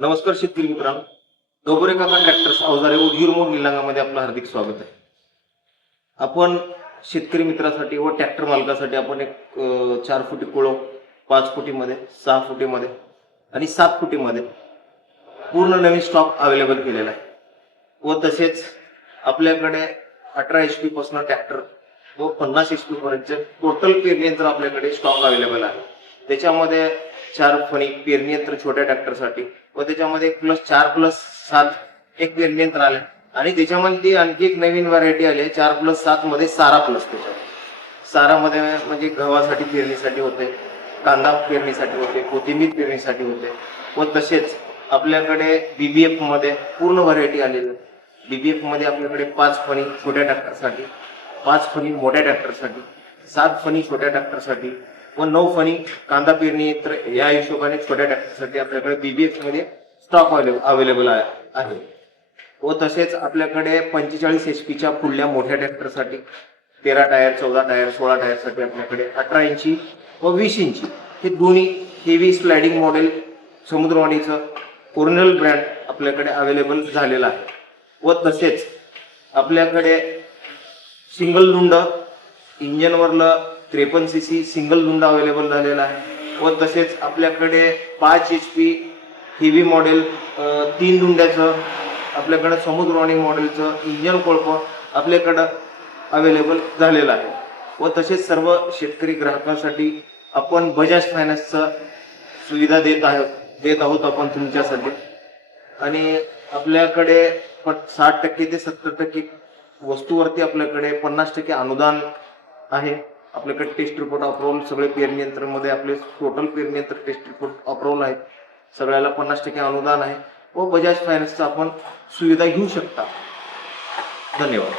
नमस्कार शेतकरी मित्रांनो, डोबरे काका ट्रॅक्टर्स अवजारे उदगीर मोड निलंगामध्ये आपलं हार्दिक स्वागत आहे। आपण शेतकरी मित्रासाठी व ट्रॅक्टर मालकासाठी आपण एक 4 फुटी कुळव, 5 फुटीमध्ये, 6 फुटीमध्ये आणि 7 फुटीमध्ये पूर्ण नवीन स्टॉक अवेलेबल केलेला आहे व तसेच आपल्याकडे 18 HP पासून ट्रॅक्टर व 50 HP पर्यंत टोटल पेरणी यंत्र आपल्याकडे स्टॉक अवेलेबल आहे। त्याच्यामध्ये 4 फणी पेरणी यंत्र छोट्या ट्रॅक्टरसाठी व त्याच्यामध्ये 4+7 एक पेरणी यंत्र आले आणि त्याच्यामध्ये आणखी एक नवीन व्हरायटी आली 4+7 मध्ये सारा प्लस। सारामध्ये म्हणजे गव्हासाठी पेरणीसाठी होते, कांदा पेरणीसाठी होते, कोथिंबीर पेरणीसाठी होते व तसेच आपल्याकडे BBF मध्ये पूर्ण व्हरायटी आलेली आहे। BBF मध्ये आपल्याकडे 5 फणी छोट्या ट्रॅक्टरसाठी, 5 फणी मोठ्या ट्रॅक्टरसाठी, 7 फणी छोट्या ट्रॅक्टरसाठी व 9 फणी कांदा पेरणी यंत्र या हिशोबाने छोट्या ट्रॅक्टरसाठी आपल्याकडे BBF मध्ये स्टॉक अवेलेबल आहे व तसेच आपल्याकडे 45 HP च्या पुढल्या मोठ्या ट्रॅक्टरसाठी 13 टायर, 14 टायर, 16 टायर साठी आपल्याकडे 18 इंची व 20 इंची हे दोन्ही हेवी स्लायडिंग मॉडेल समुद्रवाणीचं ओरिजिनल ब्रँड आपल्याकडे अवेलेबल झालेला आहे व तसेच आपल्याकडे सिंगल लुंड इंजनवरलं 53 cc सिंगल लुंड अवेलेबल झालेला आहे व तसेच आपल्याकडे 5 HP हेवी मॉडेल 3 लुंड्याचं आपल्याकडे समुद्रवाणी मॉडेलचं इंजन कोळप आपल्याकडे अवेलेबल झालेलं आहे व तसेच सर्व शेतकरी ग्राहकांसाठी आपण बजाज फायनान्सचं सुविधा देत आहोत आपण तुमच्यासाठी। आणि आपल्याकडे 60% ते 70% वस्तूवरती आपल्याकडे 50% अनुदान आहे। आपल्याकडे टेस्ट रिपोर्ट अप्रूव्हल सगळे पेरणी यंत्रामध्ये आपले टोटल पेरणी यंत्र टेस्ट रिपोर्ट अप्रूव्हल आहे, सगळ्याला 50% अनुदान आहे व बजाज फायनान्सचा आपण सुविधा घेऊ शकता। धन्यवाद।